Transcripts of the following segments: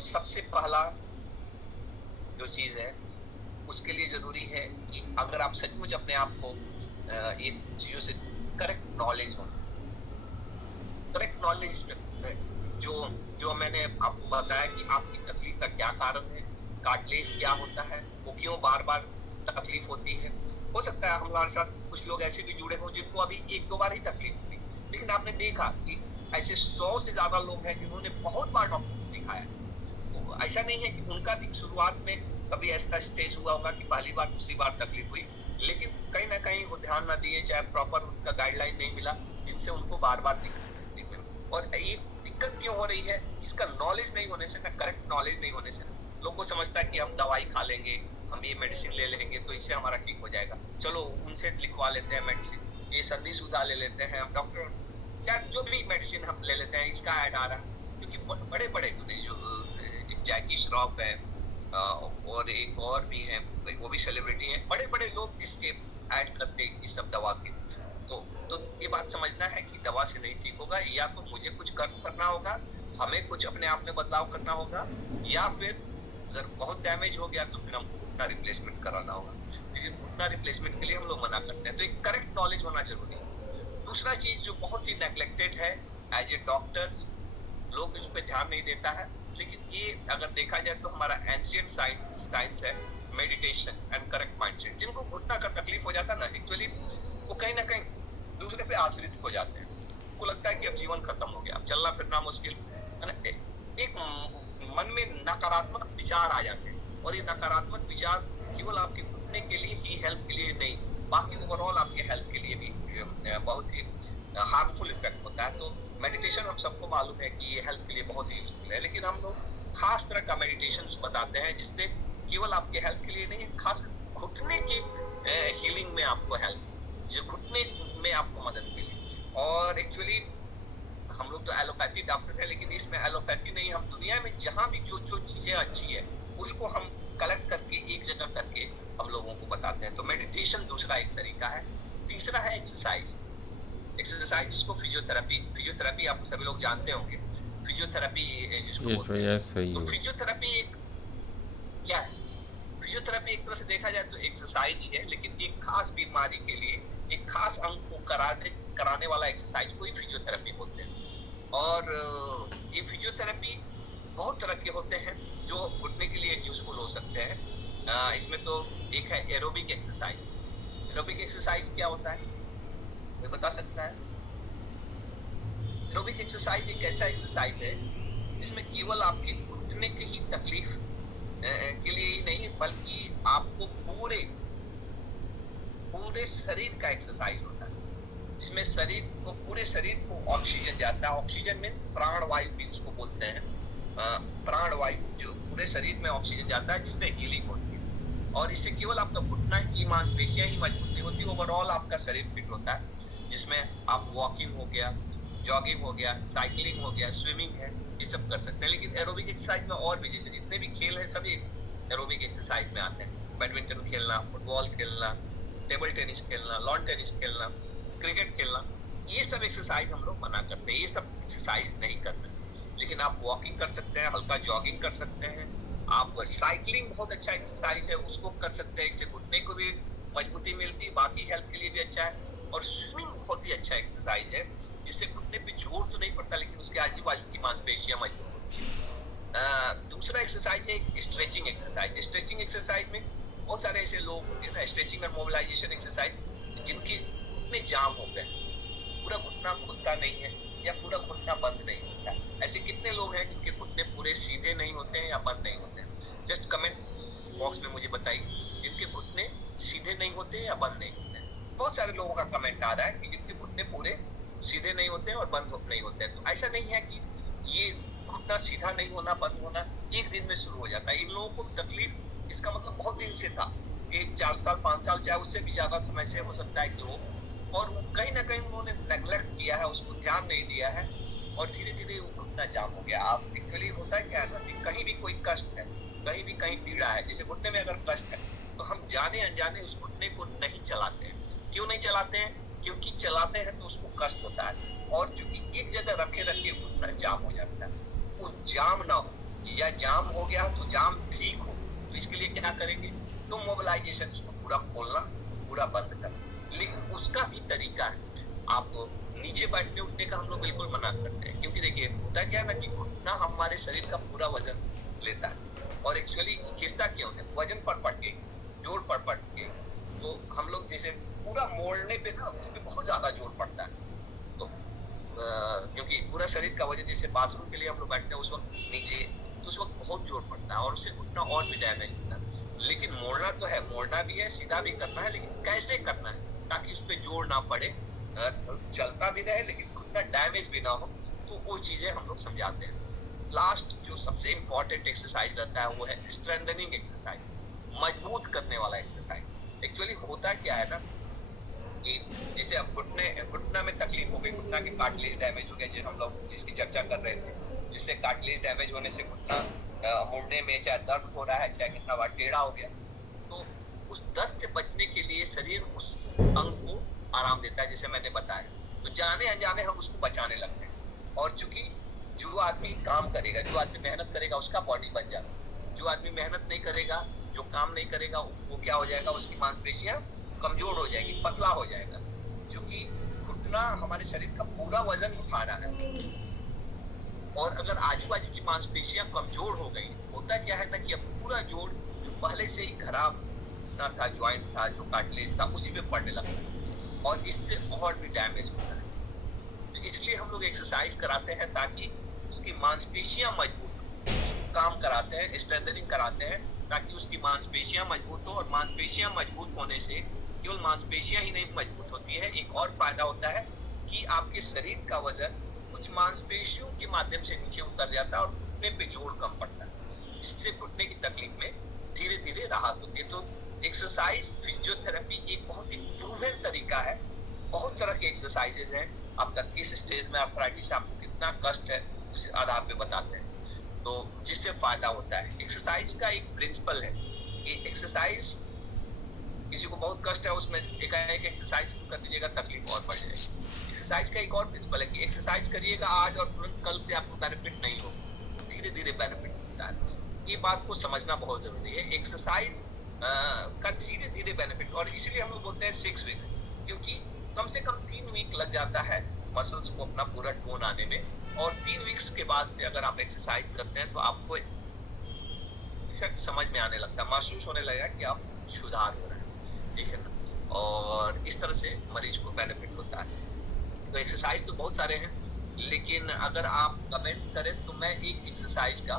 सबसे पहला जो चीज है उसके लिए जरूरी है कि अगर आप सचमुच अपने आप को इन चीजों से करेक्ट नॉलेज हो, करेक्ट नॉलेज जो जो मैंने आपको बताया कि आपकी तकलीफ का क्या कारण है, कार्टिलेज क्या होता है, वो क्यों बार बार तकलीफ होती है। हो सकता है हमारे साथ कुछ लोग ऐसे भी जुड़े हों जिनको अभी एक दो बार ही तकलीफ हुई, लेकिन आपने देखा कि ऐसे 100 से ज्यादा लोग हैं जिन्होंने बहुत बार डॉक्टर को दिखाया। तो ऐसा नहीं है कि उनका भी शुरुआत में कभी ऐसा स्टेज हुआ होगा कि पहली बार दूसरी बार तकलीफ हुई, लेकिन कहीं ना कहीं वो ध्यान ना दिए, चाहे प्रॉपर उनका गाइडलाइन नहीं मिला, जिनसे उनको बार बार दिक्कत। और ये दिक्कत क्यों हो रही है, इसका नॉलेज नहीं होने से ना, करेक्ट नॉलेज नहीं होने से ना, लोग को समझता है कि हम दवाई खा लेंगे, हम ये मेडिसिन ले लेंगे तो इससे हमारा ठीक हो जाएगा, चलो उनसे लिखवा लेते हैं मेडिसिन, ये संधि सुधा ले लेते हैं हम, डॉक्टर चाहे जो भी मेडिसिन हम ले लेते हैं, इसका ऐड आ रहा है। क्योंकि बड़े बड़े जो जैकी श्रॉफ है और एक और भी है, वो भी सेलिब्रिटी है, बड़े बड़े लोग इसके ऐड करते हैं इस सब दवा के। तो ये बात समझना है कि दवा से नहीं ठीक होगा, या तो मुझे कुछ कर्म करना होगा, हमें कुछ अपने आप में बदलाव करना होगा, या फिर अगर बहुत डैमेज हो गया तो फिर हम घुटना रिप्लेसमेंट कराना होगा। लेकिन घुटना रिप्लेसमेंट के लिए हम लोग मना करते हैं, तो एक करेक्ट नॉलेज होना जरूरी है। दूसरा चीज जो बहुत ही नेग्लेक्टेड है एज ए डॉक्टर्स, लोग इस पे ध्यान नहीं देता है, लेकिन ये अगर देखा जाए तो हमारा एंशिएंट साइंस है, मेडिटेशन एंड करेक्ट माइंडसेट। जिनको घुटना का तकलीफ हो जाता है ना, एक्चुअली वो कहीं ना कहीं दूसरे पे आश्रित हो जाते हैं, उनको लगता है कि अब जीवन खत्म हो गया, अब चलना फिरना मुश्किल है ना। एक मन में नकारात्मक विचार आ जाते हैं, और ये नकारात्मक विचार केवल आपके घुटने के लिए ही, हेल्थ के लिए नहीं, बाकी ओवरऑल आपके हेल्थ के लिए भी बहुत ही हार्मफुल इफेक्ट होता है। तो मेडिटेशन हम सबको मालूम है कि ये हेल्थ के लिए बहुत ही यूजफुल है, लेकिन हम लोग खास तरह का मेडिटेशन बताते हैं जिससे केवल आपके हेल्थ के लिए नहीं, खास घुटने की हीलिंग में आपको हेल्प, जो घुटने में आपको मदद मिली। और एक्चुअली हम लोग तो एलोपैथी डॉक्टर है, लेकिन इसमें एलोपैथी नहीं, हम दुनिया में जहाँ भी जो जो चीजें अच्छी है उसको हम कलेक्ट करके एक जगह करके हम लोगों को बताते हैं। तो मेडिटेशन दूसरा एक तरीका है। तीसरा है एक्सरसाइज। एक्सरसाइज जिसको फिजियोथेरेपी आप सभी लोग जानते होंगे, फिजियोथेरेपी जिसको बोलते हैं। तो फिजियोथेरेपी एक क्या है? फिजियोथेरेपी एक तरह से देखा जाए तो एक्सरसाइज ही है, लेकिन एक खास बीमारी के लिए एक खास अंग को कराने वाला एक्सरसाइज को ही फिजियोथेरेपी बोलते हैं। और ये फिजियोथेरेपी बहुत तरह के होते हैं जो घुटने के लिए यूजफुल हो सकते हैं। इसमें तो एक है एरोबिक एक्सरसाइज। एरोबिक एक्सरसाइज क्या होता है, कोई बता सकता है? एरोबिक एक्सरसाइज एक ऐसा एक्सरसाइज है जिसमें केवल आपके घुटने की ही तकलीफ के लिए ही नहीं, बल्कि आपको पूरे शरीर का एक्सरसाइज होता है। इसमें पूरे शरीर को ऑक्सीजन जाता है। ऑक्सीजन मीन्स प्राण वायु भी उसको बोलते हैं। प्राण वायु जो पूरे शरीर में ऑक्सीजन जाता है, जिससे हीलिंग होती है। और इससे केवल आपका घुटना की मांसपेशियां ही मजबूत नहीं होती, ओवरऑल आपका शरीर फिट होता है, जिसमें आप वॉकिंग हो गया, जॉगिंग हो गया, साइकिलिंग हो गया, स्विमिंग है, ये सब कर सकते हैं। लेकिन एरोबिक एक्सरसाइज में और भी, जैसे जितने भी खेल है सभी एरोबिक एक्सरसाइज में आते हैं। बैडमिंटन खेलना, फुटबॉल खेलना, टेबल टेनिस खेलना, लॉन टेनिस खेलना, क्रिकेट खेलना, ये सब एक्सरसाइज हम लोग मना करते हैं, ये सब एक्सरसाइज नहीं करते। लेकिन आप वॉकिंग कर सकते हैं, हल्का जॉगिंग कर सकते हैं, आप साइकिलिंग बहुत अच्छा एक्सरसाइज है, उसको कर सकते हैं। इससे घुटने को भी मजबूती मिलती है, बाकी हेल्थ के लिए भी अच्छा है। और स्विमिंग बहुत ही अच्छा एक्सरसाइज है, जिससे घुटने पे जोर तो नहीं पड़ता, लेकिन उसके आजू बाजू की मांसपेशियां मजबूत होती है। दूसरा एक्सरसाइज है स्ट्रेचिंग एक्सरसाइज। स्ट्रेचिंग एक्सरसाइज में बहुत सारे ऐसे लोग होते हैं ना, स्ट्रेचिंग और मोबिलाइजेशन एक्सरसाइज, जिनके घुटने जाम हो गए, पूरा घुटना खुलता नहीं है या पूरा घुटना बंद नहीं होता। ऐसे कितने लोग हैं जिनके घुटने पूरे सीधे नहीं होते हैं या बंद नहीं होते हैं? जस्ट कमेंट बॉक्स में मुझे बताइए, जिनके घुटने सीधे नहीं होते या बंद नहीं होते हैं। बहुत सारे लोगों का कमेंट आ रहा है कि जिनके घुटने पूरे सीधे नहीं होते हैं और बंद नहीं होते हैं। तो ऐसा नहीं है कि ये घुटना सीधा नहीं होना, बंद होना एक दिन में शुरू हो जाता है। इन लोगों को तकलीफ इसका मतलब बहुत दिन से था, 1 4 साल 5 साल, चाहे उससे भी ज्यादा समय से हो सकता है कि हो, और कहीं ना कहीं उन्होंने नेग्लेक्ट किया है, उसको ध्यान नहीं दिया है, और धीरे धीरे वो घुटना जाम हो गया। आप एक्चुअली होता है क्या है ना, कि कहीं भी कोई कष्ट है, कहीं भी कहीं पीड़ा है, जैसे घुटने में अगर कष्ट है तो हम जाने अनजाने उस घुटने को नहीं चलाते हैं। क्यों नहीं चलाते हैं? क्योंकि चलाते हैं तो उसको कष्ट होता है, और चूंकि एक जगह रखे रखे घुटना जाम हो जाता है। वो जाम ना हो या जाम हो गया तो जाम ठीक हो, तो इसके लिए क्या करेंगे, तो मोबिलाइजेशन, इसको पूरा खोलना, पूरा बंद करना। लेकिन उसका भी तरीका है। आप नीचे बैठने उठने का हम लोग बिल्कुल मना करते हैं, क्योंकि देखिए होता क्या है ना कि घुटना हमारे शरीर का पूरा वजन लेता है, और एक्चुअली खिंचता क्यों है, वजन पड़ के, जोर पड़ के, तो हम लोग जैसे पूरा मोड़ने पे ना उस पर बहुत ज्यादा जोर पड़ता है। तो क्योंकि पूरा शरीर का वजन, जैसे बाथरूम के लिए हम लोग बैठते हैं उस वक्त नीचे, तो उस वक्त बहुत जोर पड़ता है और उससे घुटना और भी डैमेज होता है। लेकिन मोड़ना तो है, मोड़ना भी है, सीधा भी करना है, लेकिन कैसे करना है ताकि उस पर जोर ना पड़े, चलता भी रहे लेकिन घुटना डैमेज भी ना हो, तो वो चीजें हम लोग समझाते हैं। लास्ट जो सबसे इम्पोर्टेंट एक्सरसाइज रहता है वो है स्ट्रेंथनिंग एक्सरसाइज, मजबूत करने वाला एक्सरसाइज। एक्चुअली होता क्या है ना कि जैसे अब घुटना में तकलीफ हो गई, घुटना के कार्टिलेज डैमेज हो गया, जो हम लोग जिसकी चर्चा कर रहे थे, जिससे कार्टिलेज डैमेज होने से घुटना मुड़ने में चाहे दर्द हो रहा है, चाहे कितना बार टेढ़ा हो गया, तो उस दर्द से बचने के लिए शरीर उस अंग को आराम देता है, जैसे मैंने बताया। तो जाने अनजाने हम उसको बचाने लगते हैं, और चूंकि जो आदमी काम करेगा, जो आदमी मेहनत करेगा, उसका बॉडी बन जाएगा। जो आदमी मेहनत नहीं करेगा, जो काम नहीं करेगा, वो क्या हो जाएगा, उसकी मांसपेशियां कमजोर हो जाएगी, पतला हो जाएगा। क्योंकि घुटना हमारे शरीर का पूरा वजन उठा रहा है, और अगर आजू बाजू की मांसपेशियां कमजोर हो गई, होता क्या है ना कि अब पूरा जोर जो पहले से ही खराब ना था, ज्वाइंट था, जो कार्टिलेज था, उसी पे पड़ने लगता है, और इससे और भी डैमेज होता है। तो इसलिए हम लोग एक्सरसाइज कराते हैं ताकि उसकी मांसपेशियां मजबूत हो, उसको काम कराते हैं, स्ट्रेंथनिंग कराते हैं, ताकि उसकी मांसपेशियां मजबूत हो। और मांसपेशियां मजबूत होने से केवल मांसपेशियां ही नहीं मजबूत होती है, एक और फायदा होता है कि आपके शरीर का वजन कुछ मांसपेशियों के माध्यम से नीचे उतर जाता है और घुटने पे जोर कम पड़ता है। इससे घुटने की तकलीफ में धीरे धीरे राहत होती है। तो एक्सरसाइज फिजियोथेरेपी एक बहुत ही प्रूवन तरीका है। बहुत तरह के एक्सरसाइजेज हैं, आपका किस स्टेज में आर्थराइटिस, आपको कितना कष्ट है, उस आधार पे बताते हैं, तो जिससे फायदा होता है। एक्सरसाइज का एक प्रिंसिपल है कि एक्सरसाइज, किसी को बहुत कष्ट है, उसमें एक एक्सरसाइज कर दीजिएगा, तकलीफ और बढ़ जाएगी। एक्सरसाइज का एक और प्रिंसिपल है कि एक्सरसाइज करिएगा आज और तुरंत कल से आपको बेनिफिट नहीं हो, धीरे धीरे बेनिफिट होता है। ये बात को समझना बहुत जरूरी है। एक्सरसाइज का धीरे धीरे बेनिफिट, और इसीलिए हम लोग बोलते हैं 6 वीक्स, क्योंकि कम से कम 3 वीक लग जाता है मसल्स को अपना पूरा टोन आने में, और 3 वीक्स के बाद से अगर आप एक्सरसाइज करते हैं तो आपको इफेक्ट समझ में आने लगता है, महसूस होने लगेगा कि आप सुधार हो रहे हैं, ठीक है ना। और इस तरह से मरीज को बेनिफिट होता है। तो एक्सरसाइज तो बहुत सारे हैं, लेकिन अगर आप कमेंट करें तो मैं एक एक्सरसाइज का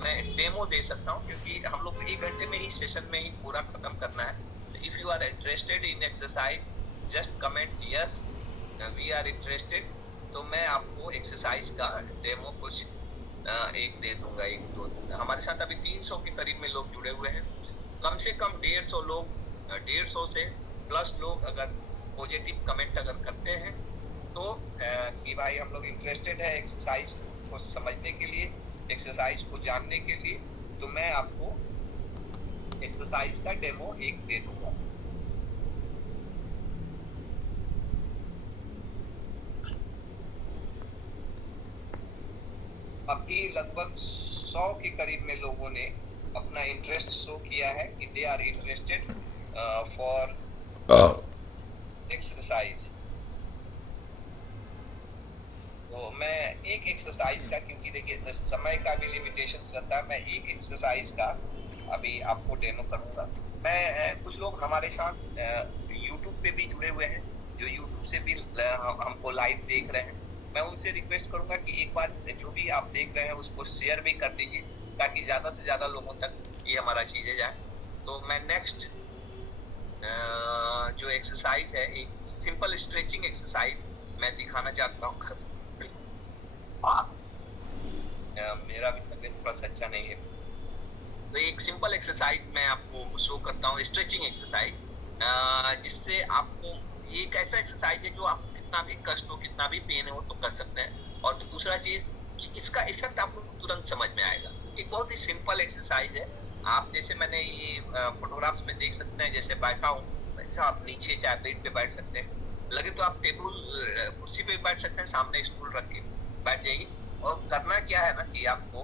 मैं डेमो दे सकता हूँ, क्योंकि हम लोग 1 घंटे में ही सेशन में ही पूरा खत्म करना है। If you are interested in exercise, just comment yes we are interested, तो मैं आपको एक्सरसाइज का डेमो कुछ एक दे दूंगा, 1-2 हमारे साथ अभी 300 के करीब में लोग जुड़े हुए हैं। कम से कम 150 लोग, 150 से प्लस लोग अगर पॉजिटिव कमेंट अगर करते हैं तो कि भाई हम लोग इंटरेस्टेड है एक्सरसाइज को समझने के लिए, एक्सरसाइज को जानने के लिए, तो मैं आपको एक्सरसाइज का डेमो एक दे दूंगा। अभी लगभग 100 के करीब में लोगों ने अपना इंटरेस्ट शो किया है कि they are interested for exercise. तो मैं एक एक्सरसाइज का, क्योंकि देखिए समय का भी लिमिटेशंस रहता है, मैं एक एक्सरसाइज का अभी आपको डेमो करूंगा। मैं कुछ लोग हमारे साथ यूट्यूब पे भी जुड़े हुए हैं, जो यूट्यूब से भी हमको लाइव देख रहे हैं। मैं उनसे रिक्वेस्ट करूंगा कि एक बार जो भी आप देख रहे हैं उसको शेयर भी कर दीजिए, ताकि ज्यादा से ज्यादा लोगों तक ये हमारा चीजें जाए। तो मैं नेक्स्ट जो एक्सरसाइज है, एक सिंपल स्ट्रेचिंग एक्सरसाइज मैं दिखाना चाहता हूँ। मेरा भी तबीयत थोड़ा सा अच्छा नहीं है, तो एक सिंपल एक्सरसाइज मैं आपको शो करता हूँ, स्ट्रेचिंग एक्सरसाइज, जिससे आपको, ये एक ऐसा एक्सरसाइज है जो आपको कितना भी कष्ट हो, कितना भी पेन हो तो कर सकते हैं। और दूसरा चीज कि इसका इफेक्ट आपको तुरंत समझ में आएगा। एक बहुत ही सिंपल एक्सरसाइज है। आप जैसे मैंने ये फोटोग्राफ्स में देख सकते हैं, जैसे बैठा हूँ, आप नीचे चाहे बेड पे बैठ सकते हैं, लगे तो आप टेबल कुर्सी पे बैठ सकते हैं, सामने स्टूल रख के बैठ जाइए। और करना क्या है ना कि आपको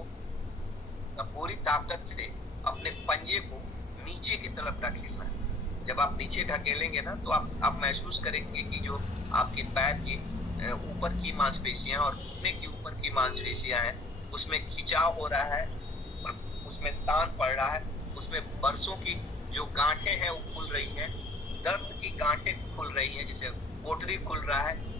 पूरी ताकत से अपने पंजे को नीचे की तरफ ढकेलना है। जब आप नीचे ढकेलेंगे ना तो आप महसूस करेंगे कि जो आपके पैर की ऊपर की मांसपेशियां और घुटने की ऊपर की मांसपेशियां हैं उसमें खिंचाव हो रहा है, उसमें तान पड़ रहा है, उसमें बरसों की जो गांठें हैं वो खुल रही हैं, दर्द की गांठें खुल रही हैं, जैसे कोटरी खुल रहा है,